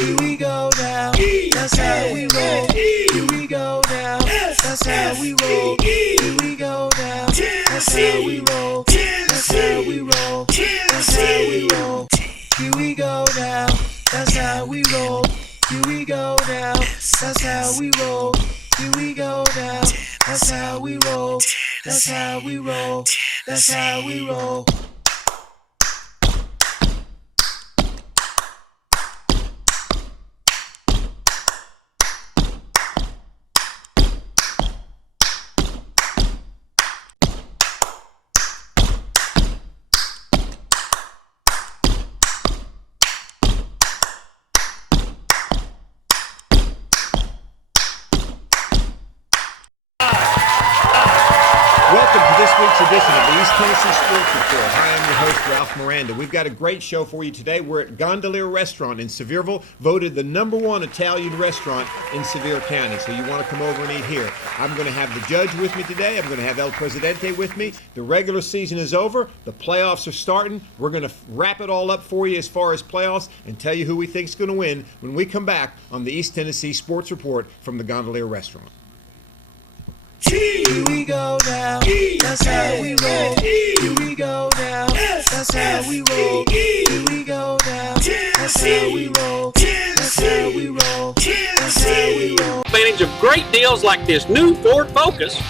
Here we go now. That's how we roll. Here we go now. That's how we roll. Here we go now. That's how we roll. That's how we roll. That's how we roll. Here we go now. That's how we roll. Here we go now. That's how we roll. Here we go now. That's how we roll. That's how we roll. That's how we roll. Edition of the East Tennessee Sports Report. Hi, I'm your host, Ralph Miranda. We've got a great show for you today. We're at Gondolier Restaurant in Sevierville, voted the #1 Italian restaurant in Sevier County. So you want to come over and eat here. I'm going to have the judge with me today. I'm going to have El Presidente with me. The regular season is over. The playoffs are starting. We're going to wrap it all up for you as far as playoffs and tell you who we think is going to win when we come back on the East Tennessee Sports Report from the Gondolier Restaurant. Here we go now. That's how we roll. Here we go now. That's how we roll. Here we go now. That's how we roll. That's how we roll. That's how we roll. Advantage of great deals like this new Ford Focus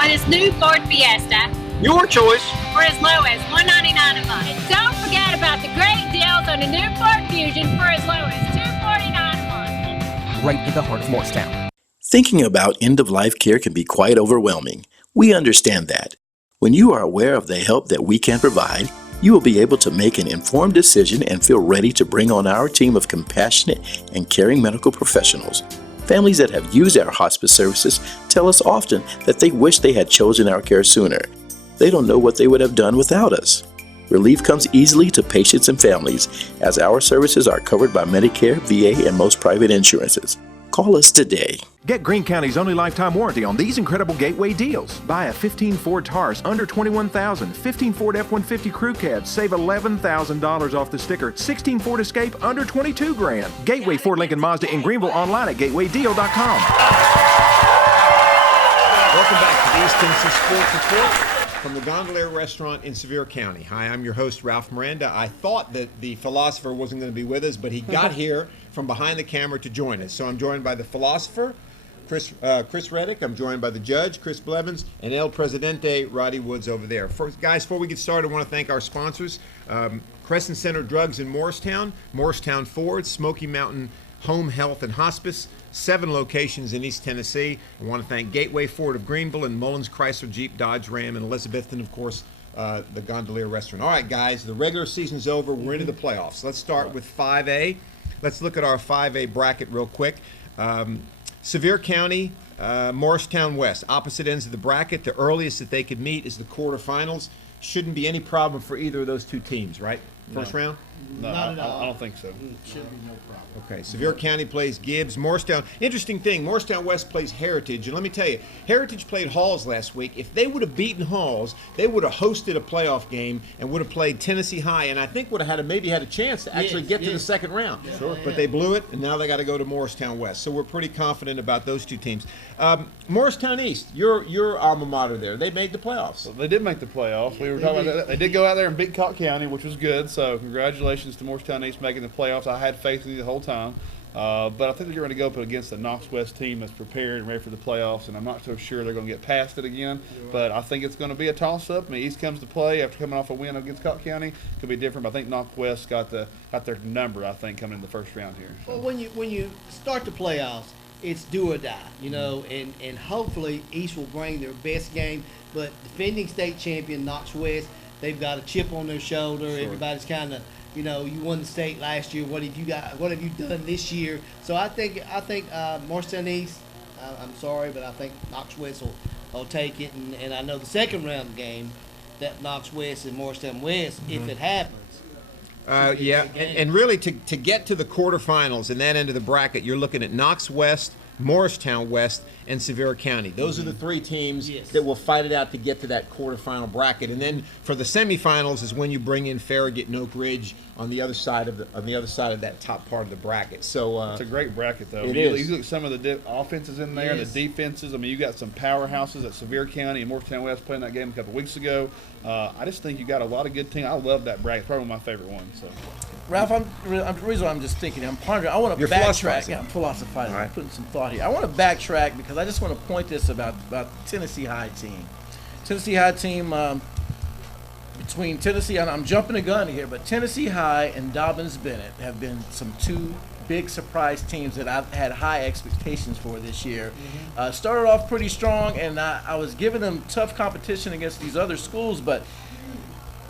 or this new Ford Fiesta. Your choice. For as low as $199 a month. And don't forget about the great deals on the new Ford Fusion for as low as $249 a month. Right in the heart of Morristown. Thinking about end-of-life care can be quite overwhelming. We understand that. When you are aware of the help that we can provide, you will be able to make an informed decision and feel ready to bring on our team of compassionate and caring medical professionals. Families that have used our hospice services tell us often that they wish they had chosen our care sooner. They don't know what they would have done without us. Relief comes easily to patients and families, as our services are covered by Medicare, VA, and most private insurances. Call us today. Get Greene County's only lifetime warranty on these incredible gateway deals. Buy a 15 Ford Taurus under $21,000, 15 Ford F-150 Crew Cab, save $11,000 off the sticker, 16 Ford Escape under $22,000. Gateway Ford Lincoln Mazda in Greenville, online at gatewaydeal.com. Welcome back to the East Tennessee Sports Report from the Gondolier Restaurant in Sevier County. Hi, I'm your host, Ralph Miranda. I thought that the philosopher wasn't going to be with us, but he got here from behind the camera to join us. So I'm joined by the philosopher, Chris Reddick. I'm joined by the judge, Chris Blevins, and El Presidente, Roddy Woods over there. Guys, before we get started, I want to thank our sponsors, Crescent Center Drugs in Morristown, Morristown Ford, Smoky Mountain Home Health and Hospice, 7 locations in East Tennessee. I want to thank Gateway Ford of Greenville and Mullins Chrysler Jeep Dodge Ram in Elizabeth, and of course the Gondolier Restaurant. All right, guys, the regular season's over. We're into the playoffs. Let's start with 5A. Let's look at our 5A bracket real quick. Sevier County, Morristown West, opposite ends of the bracket. The earliest that they could meet is the quarterfinals. Shouldn't be any problem for either of those two teams, right? First round? No, Not at all. I don't think so. Should be no problem. Okay, Sevier County plays Gibbs. Morristown, interesting thing, Morristown West plays Heritage. And let me tell you, Heritage played Halls last week. If they would have beaten Halls, they would have hosted a playoff game and would have played Tennessee High, and I think would have maybe had a chance to actually get to the second round. Yeah. Sure. But they blew it, and now they got to go to Morristown West. So we're pretty confident about those two teams. Morristown East, your alma mater there, they made the playoffs. So they did make the playoffs. We were talking about that. They did go out there and beat Cott County, which was good. So congratulations to Morristown East making the playoffs. I had faith in you the whole time. But I think they're going to go up against a Knox West team that's prepared and ready for the playoffs, and I'm not so sure they're going to get past it again. But I think it's going to be a toss-up. I mean, East comes to play after coming off a win against Cott County. Could be different, but I think Knox West got their number, I think, coming in the first round here. So. Well, when you start the playoffs, it's do or die, you know, and hopefully East will bring their best game. But defending state champion Knox West, they've got a chip on their shoulder. Sure. Everybody's kind of, you know, you won the state last year. What have you got? What have you done this year? So I think Morristown East. I'm sorry, but I think Knox West will take it. And I know the second round game, that Knox West and Morristown West, if it happens. Yeah, and really to get to the quarterfinals and that end of the bracket, you're looking at Knox West, Morristown West, and Sevier County. Those are the three teams that will fight it out to get to that quarterfinal bracket. And then for the semifinals is when you bring in Farragut and Oak Ridge on the other side of that top part of the bracket. So it's a great bracket, though. It You is. look at some of the offenses in there, Yes. the defenses. I mean, you got some powerhouses at Sevier County and Morristown West playing that game a couple weeks ago. I just think you got a lot of good teams. I love that bracket. Probably one of my favorite ones. So. Ralph, the reason why I'm just thinking, I'm pondering. I want to You're backtrack. philosophizing. Yeah, I'm philosophizing. All right. I'm putting some thought here. I want to backtrack because I just want to point this about the Tennessee High team. Tennessee High team between Tennessee, and I'm jumping the gun here, but Tennessee High and Dobbins Bennett have been some two big surprise teams that I've had high expectations for this year. Started off pretty strong, and I was giving them tough competition against these other schools, but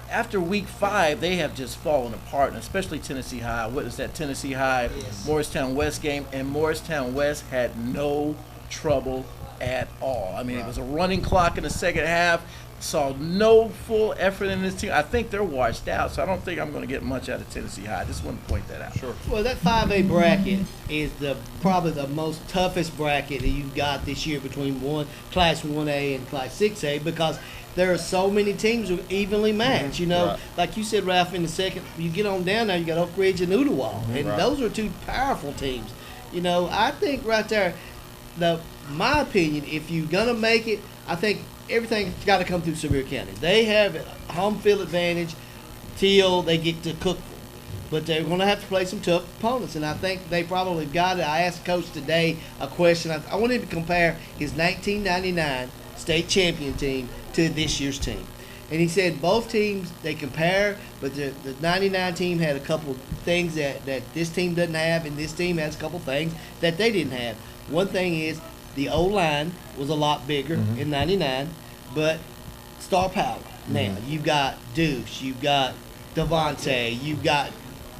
after week 5, they have just fallen apart, and especially Tennessee High. What is that Tennessee High Morristown West game? And Morristown West had no trouble at all. I mean, it was a running clock in the second half. Saw no full effort in this team. I think they're washed out, so I don't think I'm going to get much out of Tennessee High. I just want to point that out. Sure. Well, that 5A bracket is probably the most toughest bracket that you've got this year between Class 1A and Class 6A because there are so many teams who are evenly matched. You know, Right. like you said, Ralph, in the second, you get on down there, you got Oak Ridge and Ooltewah, and Right. those are two powerful teams. You know, I think right there, my opinion, if you're going to make it, I think everything's got to come through Sevier County. They have a home field advantage till they get to Cookville. But they're going to have to play some tough opponents, and I think they probably got it. I asked Coach today a question. I wanted to compare his 1999 state champion team to this year's team. And he said both teams, they compare, but the 99 team had a couple things that this team doesn't have, and this team has a couple things that they didn't have. One thing is the O-line was a lot bigger in 99, but star power. Now, you've got Deuce, you've got Devontae, you've got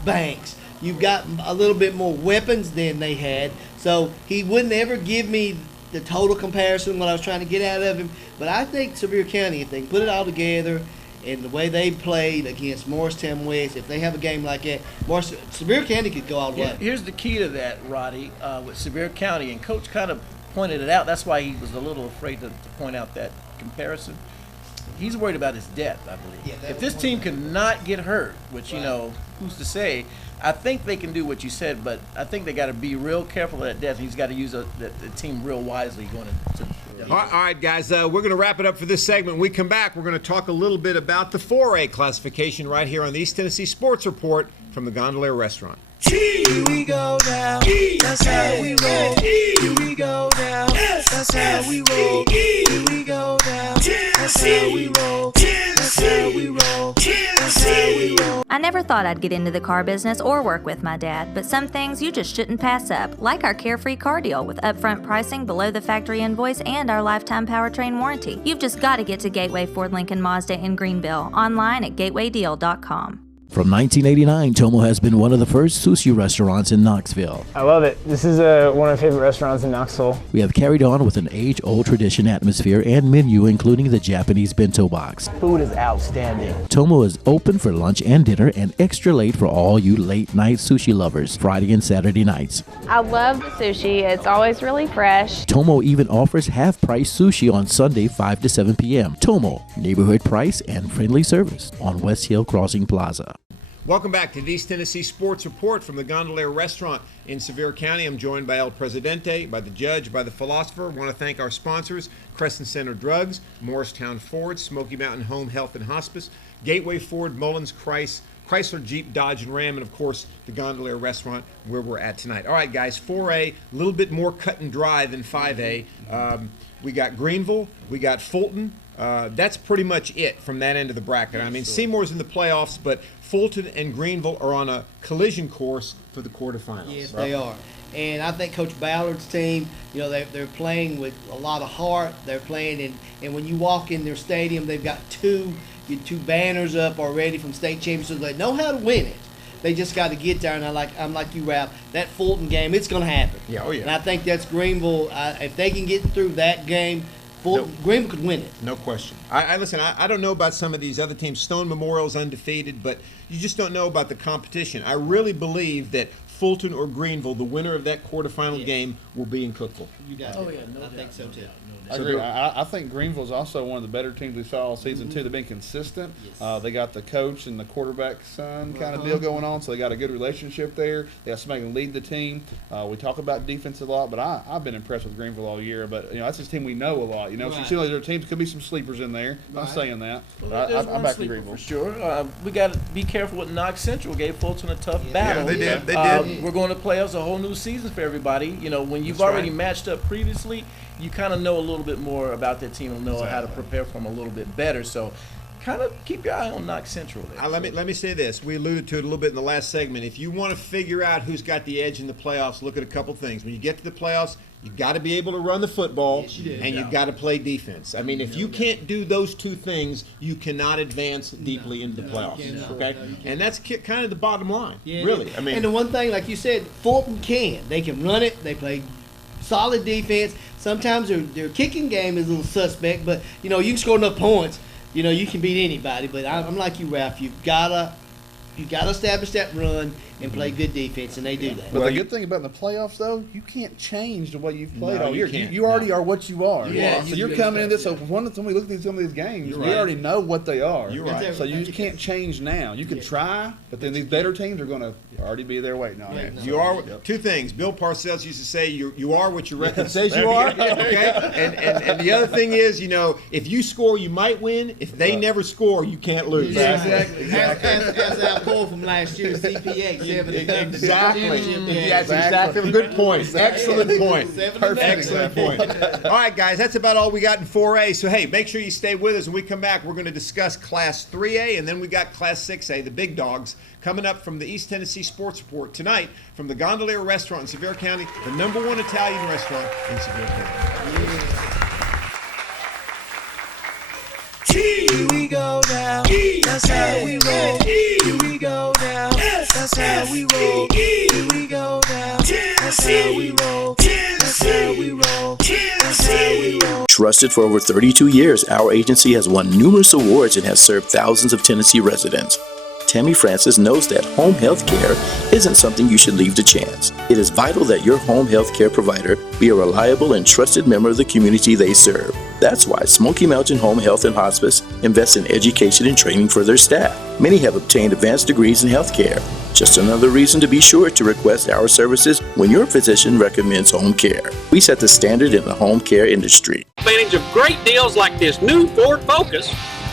Banks, you've got a little bit more weapons than they had. So he wouldn't ever give me the total comparison, what I was trying to get out of him. But I think Sevier County, if they can put it all together, and the way they played against Morristown West, if they have a game like that, Sevier County could go all the way. Here's the key to that, Roddy, with Sevier County, and Coach kind of pointed it out. That's why he was a little afraid to point out that comparison. He's worried about his depth, I believe. Yeah, that if this was team one cannot get hurt, which, you know, who's to say, I think they can do what you said, but I think they got to be real careful of that depth. He's got to use the team real wisely going into all right, guys, we're going to wrap it up for this segment. When we come back, we're going to talk a little bit about the 4A classification right here on the East Tennessee Sports Report from the Gondolier Restaurant. Here we go now. That's how we roll. Here we go now. That's how we roll. Here we go now. That's how we roll. That's how we roll. That's how we roll. I never thought I'd get into the car business or work with my dad, but some things you just shouldn't pass up, like our Carefree Car Deal with upfront pricing below the factory invoice and our lifetime powertrain warranty. You've just got to get to Gateway Ford Lincoln Mazda in Greenville, online at gatewaydeal.com. From 1989, Tomo has been one of the first sushi restaurants in Knoxville. I love it. This is one of my favorite restaurants in Knoxville. We have carried on with an age-old tradition atmosphere and menu, including the Japanese bento box. Food is outstanding. Tomo is open for lunch and dinner and extra late for all you late-night sushi lovers, Friday and Saturday nights. I love the sushi. It's always really fresh. Tomo even offers half-price sushi on Sunday, 5 to 7 p.m. Tomo, neighborhood price and friendly service on West Hill Crossing Plaza. Welcome back to the East Tennessee Sports Report from the Gondolier Restaurant in Sevier County. I'm joined by El Presidente, by the Judge, by the Philosopher. I want to thank our sponsors, Crescent Center Drugs, Morristown Ford, Smoky Mountain Home Health and Hospice, Gateway Ford, Mullins, Chrysler, Jeep, Dodge, and Ram, and of course the Gondolier Restaurant where we're at tonight. All right, guys, 4A, a little bit more cut and dry than 5A. We got Greenville, we got Fulton. That's pretty much it from that end of the bracket. I mean, Seymour's in the playoffs, but Fulton and Greenville are on a collision course for the quarterfinals. Yes, they are. And I think Coach Ballard's team, you know, they're playing with a lot of heart. They're playing, and when you walk in their stadium, they've got two banners up already from state championships. They know how to win it. They just got to get there. And I'm like you, Ralph. That Fulton game, it's going to happen. Yeah, oh yeah. And I think that's Greenville. If they can get through that game, Greenville could win it. No question. I don't know about some of these other teams. Stone Memorial's undefeated, but you just don't know about the competition. I really believe that Fulton or Greenville, the winner of that quarterfinal game will be in Cookeville. You got Oh, it. yeah, no I doubt, think so no too. doubt, no I doubt. agree. I think Greenville's also one of the better teams we saw all season too. They've been consistent. Yes. They got the coach and the quarterback's son kind of deal going on, so they got a good relationship there. They have somebody who can lead the team. We talk about defense a lot, but I've been impressed with Greenville all year. But that's this team we know a lot. So you see like their teams could be some sleepers in there. I'm saying that. Well, But there's I'm one back to sleeper Greenville. for sure. We got to be careful with Knox Central. Gave Fulton a tough battle. they did. They did. We're going to playoffs, a whole new season for everybody. When you've That's already right. matched up previously, you kind of know a little bit more about that team and know how to prepare for them a little bit better. So, kind of keep your eye on Knox Central there. Let me say this. We alluded to it a little bit in the last segment. If you want to figure out who's got the edge in the playoffs, look at a couple things. When you get to the playoffs, you got to be able to run the football, and you've got to play defense. I mean, if you can't do those two things, you cannot advance deeply into the playoffs. Okay, and that's kind of the bottom line. Yeah, Really. I mean, and the one thing, like you said, Fulton can. They can run it. They play solid defense. Sometimes their kicking game is a little suspect, but you can score enough points. You can beat anybody. But I'm like you, Ralph. You've got to establish that run and play good defense, and they do that. But the good thing about the playoffs, though, you can't change the way you've played No, all you year. can't. You already are what you are. Yeah, So you you're do coming into that, so when we look at some of these games, You're we right. already know what they are. You're right. So you can't change now. You can try, but then these better teams are going to already be there waiting on you. you are two things. Bill Parcells used to say, "You are what your record says you are." Okay, and the other thing is, if you score, you might win. If they never score, you can't lose. Exactly. As our poll from last year, CPA, 7 Exactly. That's exactly a good point. Excellent point. Excellent point. All right, guys, that's about all we got in 4A. So, hey, make sure you stay with us. When we come back, we're going to discuss Class 3A, and then we got Class 6A, the big dogs, coming up from the East Tennessee Sports Report tonight from the Gondolier Restaurant in Sevier County, the #1 Italian restaurant in Sevier County. Here we go now. That's how we roll. Here we go now. That's how we roll. Here we go now. That's how we roll. That's how we roll. That's how we roll. Trusted for over 32 years, our agency has won numerous awards and has served thousands of Tennessee residents. Tammy Francis knows that home health care isn't something you should leave to chance. It is vital that your home health care provider be a reliable and trusted member of the community they serve. That's why Smoky Mountain Home Health and Hospice invests in education and training for their staff. Many have obtained advanced degrees in health care. Just another reason to be sure to request our services when your physician recommends home care. We set the standard in the home care industry. Advantage of great deals like this new Ford Focus.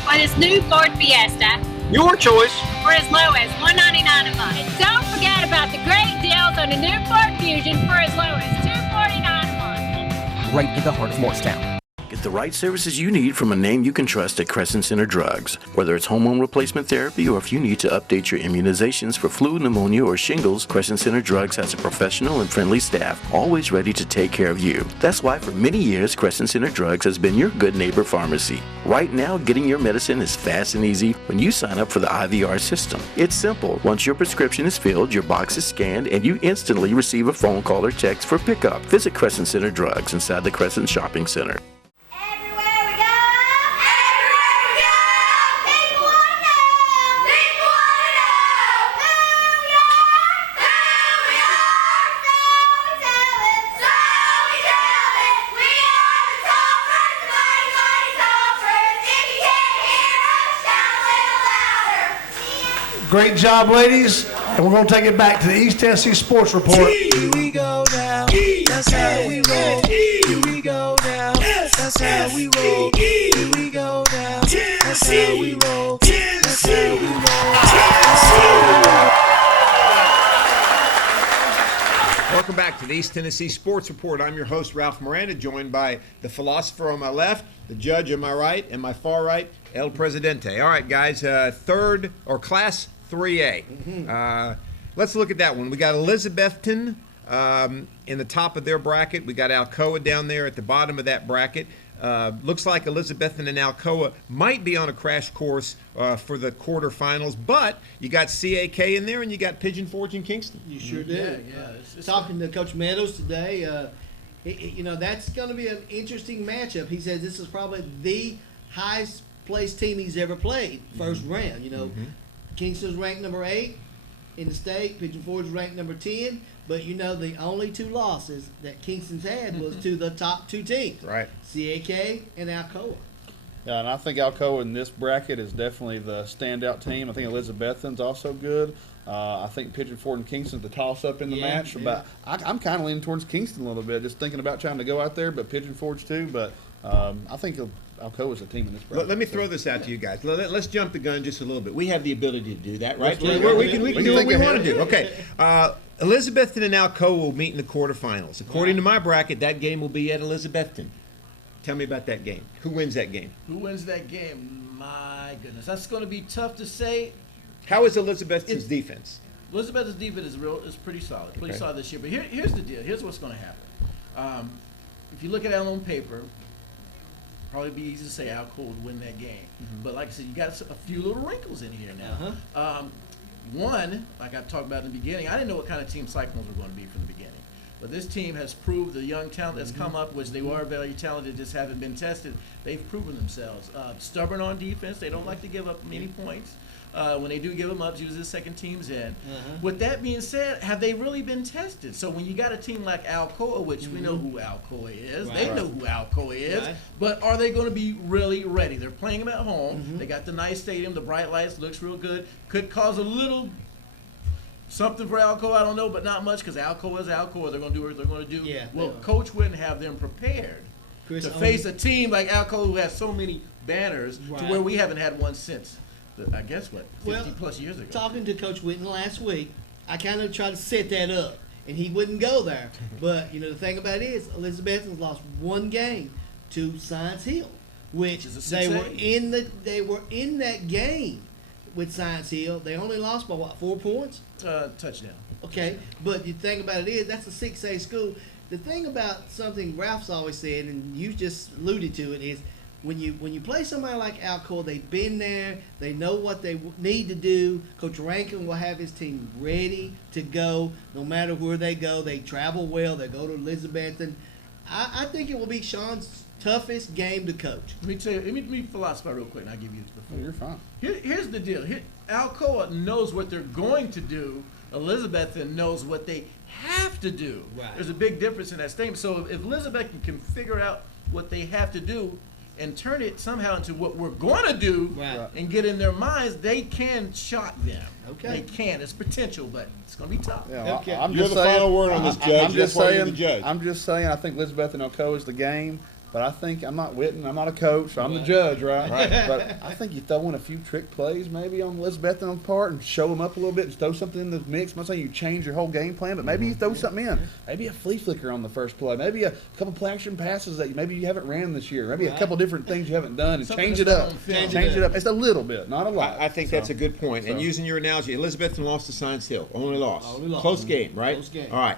Or this new Ford Fiesta Your choice. for as low as $199 a month. And don't forget about the great deals on the new Ford Fusion for as low as $249 a month. Right in the heart of Morristown. Get the right services you need from a name you can trust at Crescent Center Drugs. Whether it's hormone replacement therapy or if you need to update your immunizations for flu, pneumonia, or shingles, Crescent Center Drugs has a professional and friendly staff always ready to take care of you. That's why for many years, Crescent Center Drugs has been your good neighbor pharmacy. Right now, getting your medicine is fast and easy when you sign up for the IVR system. It's simple. Once your prescription is filled, your box is scanned, and you instantly receive a phone call or text for pickup. Visit Crescent Center Drugs inside the Crescent Shopping Center. Great job, ladies. And we're going to take it back to the East Tennessee Sports Report. Here we go now. That's how we roll. Here we go now. That's how we roll. Here we go now. That's how we roll. That's how we roll. That's how we roll. Welcome back to the East Tennessee Sports Report. I'm your host, Ralph Miranda, joined by the philosopher on my left, the judge on my right, and my far right, El Presidente. All right, guys, third or Class 3A. Let's look at that one. We got Elizabethton in the top of their bracket. We got Alcoa down there at the bottom of that bracket. Looks like Elizabethton and Alcoa might be on a crash course for the quarterfinals, but you got CAK in there and you got Pigeon Forge and Kingston. You sure do. Yeah. Talking to Coach Meadows today, that's going to be an interesting matchup. He says this is probably the highest placed team he's ever played, first round. Kingston's ranked number 8. in the state. Pigeon Forge ranked number 10, but the only 2 losses that Kingston's had was to the top 2 teams, Right. CAK and Alcoa. Yeah, and I think Alcoa in this bracket is definitely the standout team. I think Elizabethton's also good. I think Pigeon Forge and Kingston's the toss-up in the match. Yeah. But I'm kind of leaning towards Kingston a little bit, just thinking about trying to go out there, but Pigeon Forge too. But I think Alcoa's a team in this bracket. Let me throw this out to you guys. Let's jump the gun just a little bit. We have the ability to do that, right? Yes, We can do what we want to do. Okay. Elizabethton and Alcoa will meet in the quarterfinals. According to my bracket, that game will be at Elizabethton. Tell me about that game. Who wins that game? Who wins that game? My goodness, that's going to be tough to say. How is Elizabethton's defense? Elizabeth's defense is pretty solid, solid this year. But here's the deal. Here's what's going to happen. If you look at it on paper, probably be easy to say Alcoa would win that game. But like I said, you got a few little wrinkles in here now. One, like I talked about in the beginning, I didn't know what kind of team Cyclones were going to be from the beginning. But this team has proved the young talent that's come up, which they were very talented, just haven't been tested. They've proven themselves. Stubborn on defense. They don't like to give up many points. When they do give them up, it's usually the second team's in. With that being said, have they really been tested? So when you got a team like Alcoa, which we know who Alcoa is, they know who Alcoa is, but are they going to be really ready? They're playing them at home. They got the nice stadium, the bright lights, looks real good. Could cause a little something for Alcoa, I don't know, but not much because Alcoa is Alcoa. They're going to do what they're going to do. Yeah, well, Coach wouldn't have them prepared to face a team like Alcoa who has so many banners to where we haven't had one since, I guess, 50 plus years ago. Talking to Coach Whitten last week, I kind of tried to set that up, and he wouldn't go there. But, the thing about it is Elizabethton's lost 1 game to Science Hill, which they were in that game with Science Hill. They only lost by 4 points? Touchdown. Okay, but the thing about it is that's a 6A school. The thing about something Ralph's always said, and you just alluded to it, is when you play somebody like Alcoa, they've been there, they know what they need to do. Coach Rankin will have his team ready to go no matter where they go. They travel well. They go to Elizabethton. I think it will be Sean's toughest game to coach. Let me tell you, let me philosophize real quick, and I'll give you this before. Oh, you're fine. Here's the deal. Alcoa knows what they're going to do. Elizabethton knows what they have to do. Right. There's a big difference in that statement. So if Elizabethton can figure out what they have to do and turn it somehow into what we're going to do and get in their minds, they can shock them. Okay. They can. It's potential, but it's going to be tough. Yeah, Okay. You're the final word on this, Judge. That's why you're the judge. I'm just saying, I think Elizabeth and Alcoa is the game. But I think I'm not Whitten, I'm not a coach, so I'm the judge, right? But I think you throw in a few trick plays maybe on Elizabeth on the part and show them up a little bit and throw something in the mix. I'm not saying you change your whole game plan, but maybe you throw something in. Maybe a flea flicker on the first play. Maybe a couple play action passes that maybe you haven't ran this year. Maybe a couple different things you haven't done and change it up. Change it up. It's a little bit, not a lot. I think that's a good point. And using your analogy, Elizabethton lost to Science Hill. Only lost. Close game, right? Close game. All right.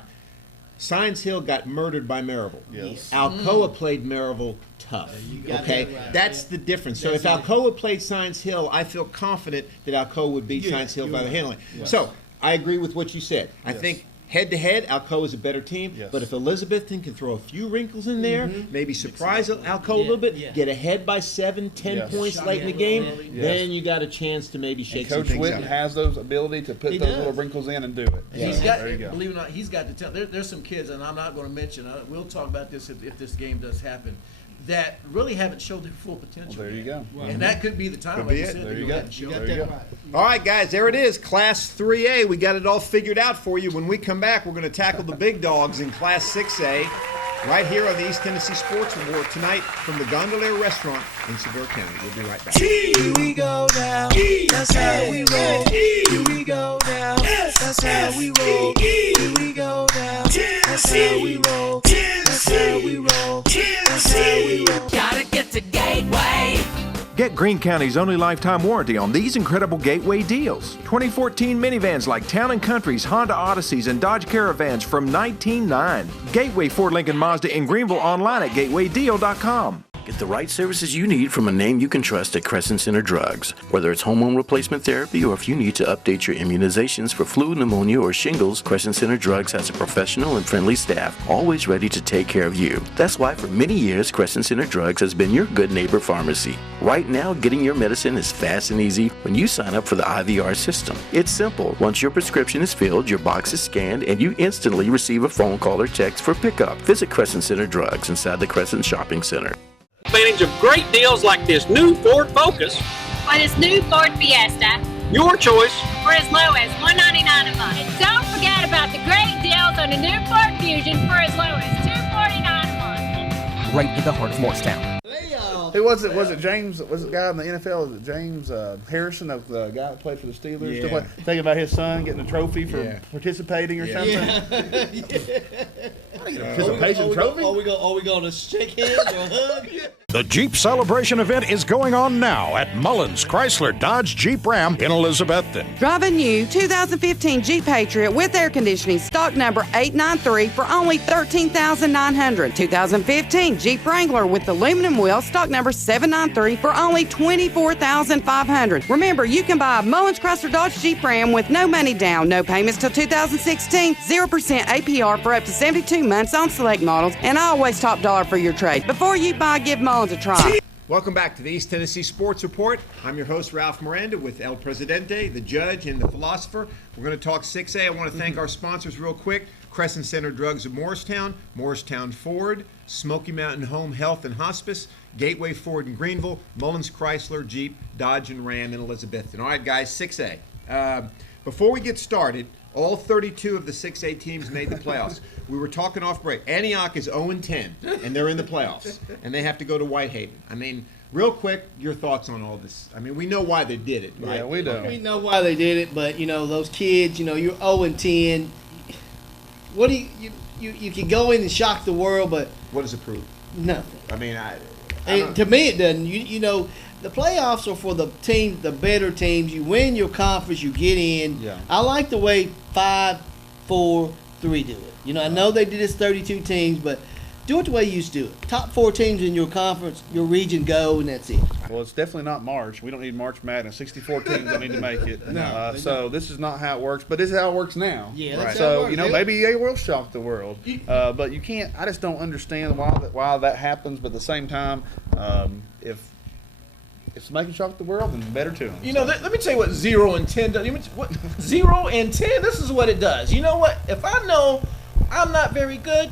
Science Hill got murdered by Maryville. Yes. Alcoa played Maryville tough. Okay, that's the difference. So if Alcoa played Science Hill, I feel confident that Alcoa would beat Science Hill by the handling. So I agree with what you said. I think head-to-head, Alcoa is a better team. But if Elizabethton can throw a few wrinkles in there, maybe surprise Alcoa a little bit, get ahead by 7, 10 points late in the game, then you got a chance to maybe shake some Coach things Whitten up. has those ability to put those little wrinkles in and do it. He's got, there you go. believe it or not, he's got the talent. There's some kids, and I'm not going to mention, we'll talk about this if this game does happen, that really haven't showed their full potential. Well, there you go. And that could be the time. Could like be you it. said, There that you go go. ahead and show There it. you go. All right, guys, there it is, Class 3A. We got it all figured out for you. When we come back, we're going to tackle the big dogs in Class 6A right here on the East Tennessee Sports Award tonight from the Gondolier Restaurant in Sevier County. We'll be right back. Here we go now. That's how we roll. Here we go now. That's how we roll. Here we go now. That's how we roll. That's how we roll. That's how we roll. Gotta get to Gateway. Get Greene County's only lifetime warranty on these incredible Gateway deals. 2014 minivans like Town & Country's, Honda Odysseys, and Dodge Caravans from $19,900. Gateway Ford Lincoln Mazda in Greenville online at gatewaydeal.com. Get the right services you need from a name you can trust at Crescent Center Drugs. Whether it's hormone replacement therapy or if you need to update your immunizations for flu, pneumonia, or shingles, Crescent Center Drugs has a professional and friendly staff always ready to take care of you. That's why for many years, Crescent Center Drugs has been your good neighbor pharmacy. Right now, getting your medicine is fast and easy when you sign up for the IVR system. It's simple. Once your prescription is filled, your box is scanned, and you instantly receive a phone call or text for pickup. Visit Crescent Center Drugs inside the Crescent Shopping Center. Advantage of great deals like this new Ford Focus. Or this new Ford Fiesta Your choice. for as low as $199 a month. And don't forget about the great deals on the new Ford Fusion for as low as $249 a month. Right in the heart of Morristown. Who was it? Was it James? Was it the guy in the NFL? Was it James Harrison, the guy that played for the Steelers? Yeah. Still thinking about his son getting a trophy for Yeah. participating or Yeah. something. Participation trophy? Are we going to shake hands or hug? The Jeep Celebration event is going on now at Mullins Chrysler Dodge Jeep Ram in Elizabethton. Drive a new 2015 Jeep Patriot with air conditioning, stock number 893 for only $13,900. 2015 Jeep Wrangler with aluminum wheels, stock number 793 for only $24,500. Remember, you can buy a Mullins Chrysler Dodge Jeep Ram with no money down, no payments till 2016, 0% APR for up to 72 months on select models, and always top dollar for your trade. Before you buy, give Mullins a try. Welcome back to the East Tennessee Sports Report. I'm your host, Ralph Miranda, with El Presidente, the judge, and the philosopher. We're going to talk 6A. I want to thank our sponsors real quick. Crescent Center Drugs of Morristown, Morristown Ford, Smoky Mountain Home Health and Hospice, Gateway Ford in Greenville, Mullins Chrysler, Jeep, Dodge, and Ram in Elizabethton. All right, guys, 6A. Before we get started, all 32 of the 6A teams made the playoffs. We were talking off break. Antioch is 0-10, and they're in the playoffs, and they have to go to Whitehaven. I mean, real quick, your thoughts on all this. I mean, we know why they did it, right? Yeah, we do. We know why they did it, but those kids, you're 0-10. What do you can go in and shock the world, but what does it prove? Nothing. I mean, to me, it doesn't. The playoffs are for the teams, the better teams. You win your conference, you get in. Yeah. I like the way 5-4-3 do it. I know they did this 32 teams, but do it the way you used to do it. Top 4 teams in your conference, your region go, and that's it. Well, it's definitely not March. We don't need March Madness. 64 teams don't need to make it. No, so this is not how it works, but this is how it works now. Yeah, that's So, how it works. maybe EA will shock the world. But you can't, I just don't understand why that happens, but at the same time, if somebody can shock the world, then better to them. Let me tell you what 0-10 does. 0-10, this is what it does. You know what? If I know I'm not very good,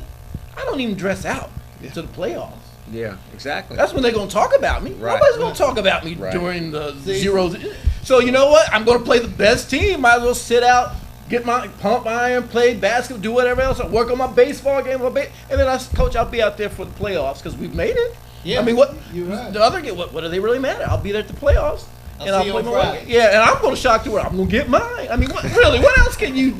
I don't even dress out to the playoffs. Yeah, exactly. That's when they're going to talk about me. Right. Nobody's going to talk about me Right. during the zeros. So you know what? I'm going to play the best team. Might as well sit out, get my pump iron, play basketball, do whatever else, work on my baseball game, and then Coach, I'll be out there for the playoffs because we've made it. Yeah, I mean, what you're right. the other game? What do they really matter? I'll be there at the playoffs, I'll see you play on my Friday. way. Yeah, and I'm going to shock the world. I'm going to get mine. I mean, what else can you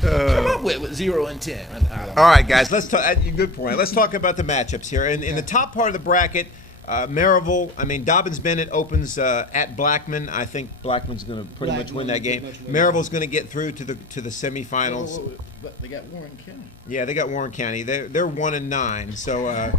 come up with 0-10? All right, guys, let's talk. Good point. Let's talk about the matchups here. In the top part of the bracket, Maryville, Dobbins-Bennett opens at Blackman. I think Blackman's going to pretty much win that game. Maryville's going to get through to the semifinals. But they got Warren County. Yeah, they got Warren County. They're 1-9. So,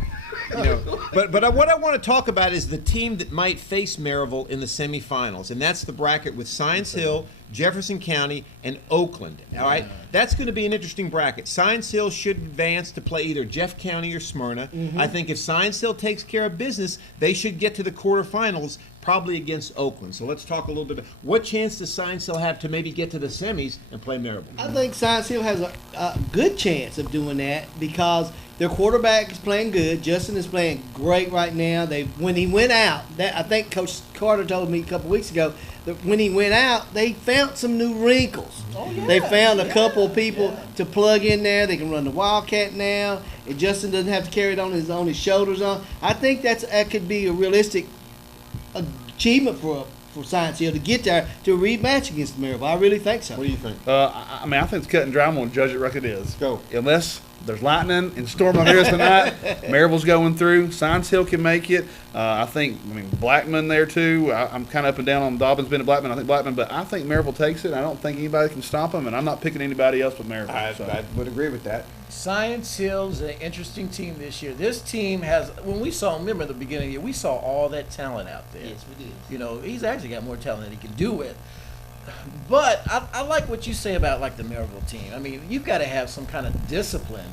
But what I want to talk about is the team that might face Maryville in the semifinals, and that's the bracket with Science Hill, Jefferson County, and Oakland. All right, that's going to be an interesting bracket. Science Hill should advance to play either Jeff County or Smyrna. I think if Science Hill takes care of business, they should get to the quarterfinals, probably against Oakland. So let's talk a little bit about what chance does Science Hill have to maybe get to the semis and play Maryville? I think Science Hill has a good chance of doing that because their quarterback is playing good. Justin is playing great right now. When he went out, I think Coach Carter told me a couple weeks ago that when he went out, they found some new wrinkles. Oh, yeah. They found a couple of people to plug in there. They can run the Wildcat now, and Justin doesn't have to carry it on his shoulders. I think that could be a realistic achievement for Science Hill to get there to a rematch against Maryville. I really think so. What do you think? I think it's cut and dry. I'm going to judge it like it is. Go. Unless there's lightning and storm like there is tonight. Maryville's going through. Science Hill can make it. I mean, Blackman there too. I'm kind of up and down on Dobbins, been to Blackman. I think Blackman, but I think Maryville takes it. I don't think anybody can stop them, and I'm not picking anybody else but Maryville. I would agree with that. Science Hill's an interesting team this year. This team has, when we saw him, remember at the beginning of the year, we saw all that talent out there. Yes, we did. You know, he's actually got more talent than he can do with. But I like what you say about like the Maryville team. I mean, you've got to have some kind of discipline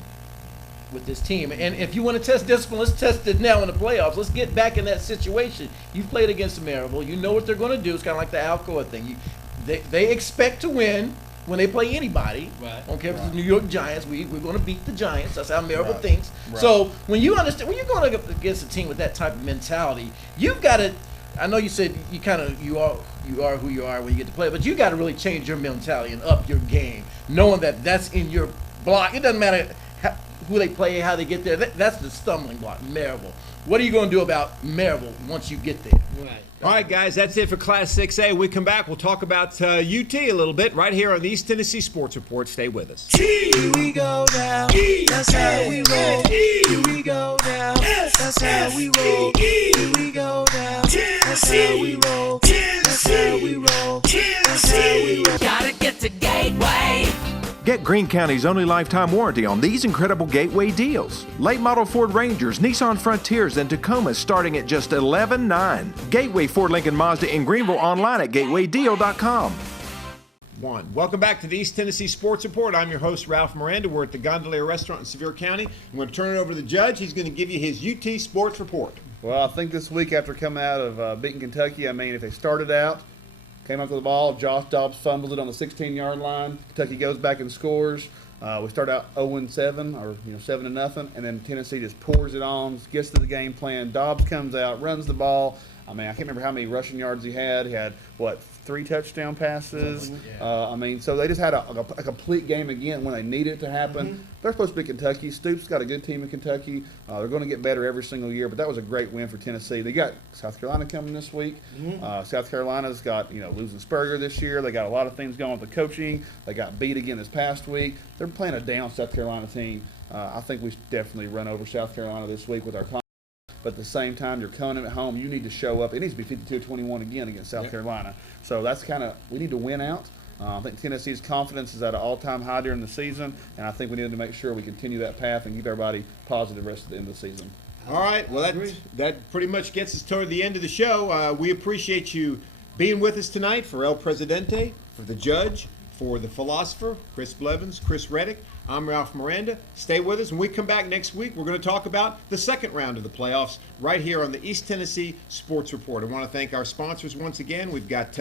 with this team. And if you want to test discipline, let's test it now in the playoffs. Let's get back in that situation. You've played against Maryville. You know what they're going to do. It's kind of like the Alcoa thing. They expect to win when they play anybody. Right. I don't care if it's the New York Giants. We're going to beat the Giants. That's how Maryville Right. thinks. Right. So when you understand, when you're going against a team with that type of mentality, you've got to. I know you said you are who you are when you get to play, but you got to really change your mentality and up your game, knowing that that's in your block. It doesn't matter who they play, how they get there. That's the stumbling block, Maryville. What are you going to do about Maryville once you get there? Right. All right, guys, that's it for Class 6A. When we come back, we'll talk about UT a little bit right here on the East Tennessee Sports Report. Stay with us. Here we go now. That's how we roll. Here we go now. That's how we roll. Here we go now. That's how we roll. That's how we roll. That's how we roll. Gotta get to Gateway. Get Greene County's only lifetime warranty on these incredible Gateway deals. Late model Ford Rangers, Nissan Frontiers, and Tacomas starting at just $11,900. Gateway Ford Lincoln Mazda in Greenville, online at gatewaydeal.com. Welcome back to the East Tennessee Sports Report. I'm your host, Ralph Miranda. We're at the Gondolier Restaurant in Sevier County. I'm going to turn it over to the judge. He's going to give you his UT Sports Report. Well, I think this week after coming out of beating Kentucky, I mean, if they started out, came up to the ball, Josh Dobbs fumbles it on the 16-yard line. Kentucky goes back and scores. We start out 0-7 or 7-0, and then Tennessee just pours it on, gets to the game plan. Dobbs comes out, runs the ball. I mean, I can't remember how many rushing yards he had. He had, 3 touchdown passes? I mean, so they just had a complete game again when they need it to happen. They're supposed to be Kentucky. Stoops got a good team in Kentucky. They're going to get better every single year, but that was a great win for Tennessee. They got South Carolina coming this week. South Carolina's got, losing Spurrier this year. They got a lot of things going with the coaching. They got beat again this past week. They're playing a down South Carolina team. I think we should definitely run over South Carolina this week with our but at the same time, you're coming at home. You need to show up. It needs to be 52-21 again against South Carolina. So that's we need to win out. I think Tennessee's confidence is at an all-time high during the season, and I think we need to make sure we continue that path and keep everybody positive the rest of the end of the season. All right. Well, that pretty much gets us toward the end of the show. We appreciate you being with us tonight for El Presidente, for the judge, for the philosopher, Chris Blevins, Chris Reddick. I'm Ralph Miranda. Stay with us. When we come back next week, we're going to talk about the second round of the playoffs right here on the East Tennessee Sports Report. I want to thank our sponsors once again. We've got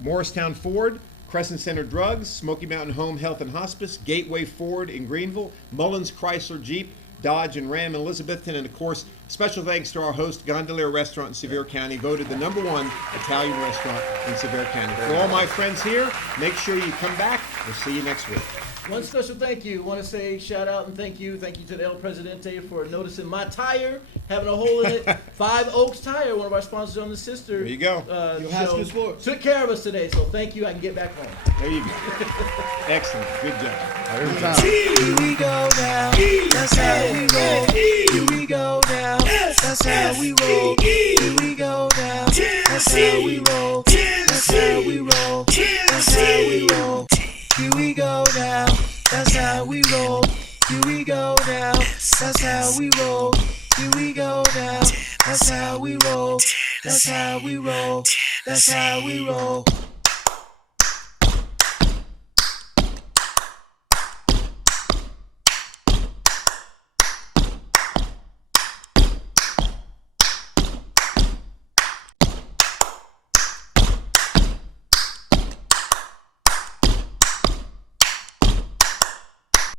Morristown Ford, Crescent Center Drugs, Smoky Mountain Home Health and Hospice, Gateway Ford in Greenville, Mullins Chrysler Jeep, Dodge and Ram in Elizabethton, and of course, special thanks to our host, Gondolier Restaurant in Sevier County, voted the #1 Italian restaurant in Sevier County. For all my friends here, make sure you come back. We'll see you next week. One special thank you. I want to say shout out and thank you. Thank you to the El Presidente for noticing my tire having a hole in it. 5 Oaks Tire, one of our sponsors on the sister. There you go. Your high school sports. Took care of us today, so thank you. I can get back home. There you go. Excellent. Good job. Every time. Here we go now. That's how we roll. Here we go now. That's how we roll. Here we go now. That's how we roll. That's how we roll. That's how we roll. Here we go now. That's how we roll. Here we go now. That's how we roll. Here we go now. That's how we roll. That's how we roll. That's how we roll.